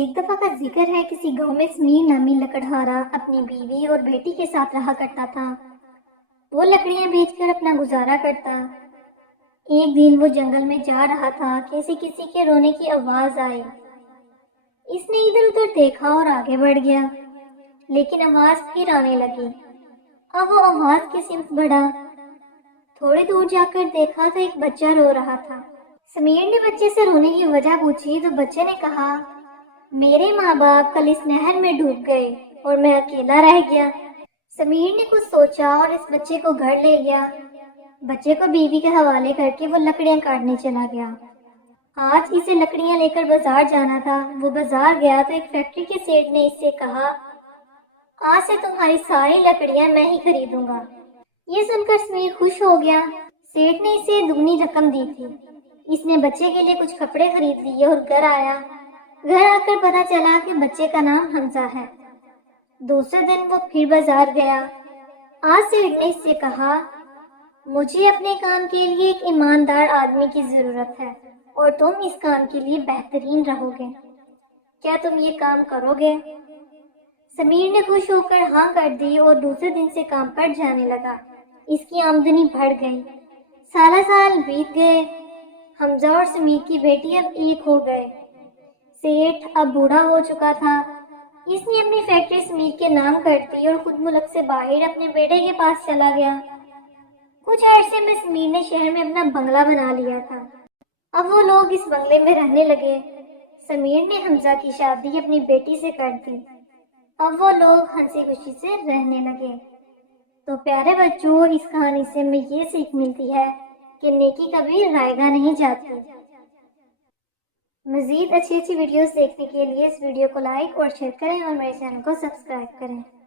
ایک دفعہ کا ذکر ہے کسی گاؤں میں سمیر نامی لکڑہارا اپنی بیوی اور بیٹی کے ساتھ رہا کرتا تھا۔ وہ لکڑیاں بیچ کر اپنا گزارا کرتا۔ ایک دن وہ جنگل میں جا رہا تھا کہ کسی کے رونے کی آواز آئی۔ اس نے ادھر ادھر دیکھا اور آگے بڑھ گیا، لیکن آواز پھر آنے لگی۔ اب وہ آواز کی سمت بڑھا۔ تھوڑی دور جا کر دیکھا تو ایک بچہ رو رہا تھا۔ سمیر نے بچے سے رونے کی وجہ پوچھی تو بچے نے کہا، میرے ماں باپ کل اس نہر میں ڈوب گئے اور میں اکیلا رہ گیا۔ سمیر نے کچھ سوچا اور اس بچے کو گھر لے گیا۔ بچے کو بیوی کے حوالے کر کے وہ لکڑیاں کاٹنے چلا گیا۔ آج اسے لکڑیاں لے کر بازار جانا تھا۔ وہ بازار گیا تو ایک فیکٹری کے سیٹ نے اس سے کہا، آج سے تمہاری ساری لکڑیاں میں ہی خریدوں گا۔ یہ سن کر سمیر خوش ہو گیا۔ سیٹ نے اسے دگنی رقم دی تھی۔ اس نے بچے کے لیے کچھ کپڑے خرید لیے اور گھر آیا۔ گھر آ کر پتا چلا کہ بچے کا نام حمزہ ہے۔ دوسرے دن وہ پھر بازار گیا۔ آج سیٹ نے اس سے کہا، مجھے اپنے کام کے لیے ایک ایماندار آدمی کی ضرورت ہے اور تم اس کام کے لیے بہترین رہو گے۔ کیا تم یہ کام کرو گے؟ سمیر نے خوش ہو کر ہاں کر دی اور دوسرے دن سے کام پر جانے لگا۔ اس کی آمدنی بڑھ گئی۔ سالہ سال بیت گئے۔ حمزہ اور سمیر کی بیٹی اب ایک ہو گئے۔ سیٹ اب بوڑھا ہو چکا تھا۔ اس نے اپنی فیکٹری سمیر کے نام کر دی اور خود ملک سے باہر اپنے بیٹے کے پاس چلا گیا۔ کچھ عرصے میں سمیر نے شہر میں اپنا بنگلہ بنا لیا تھا۔ اب وہ لوگ اس بنگلے میں رہنے لگے۔ سمیر نے حمزہ کی شادی اپنی بیٹی سے کر دی۔ اب وہ لوگ ہنسی خوشی سے رہنے لگے۔ تو پیارے بچوں، اس کہانی سے ہمیں یہ سیکھ ملتی ہے کہ نیکی کبھی رائے گاہ نہیں جاتی۔ مزید اچھی ویڈیوز دیکھنے کے لیے اس ویڈیو کو لائک اور شیئر کریں اور میرے چینل کو سبسکرائب کریں۔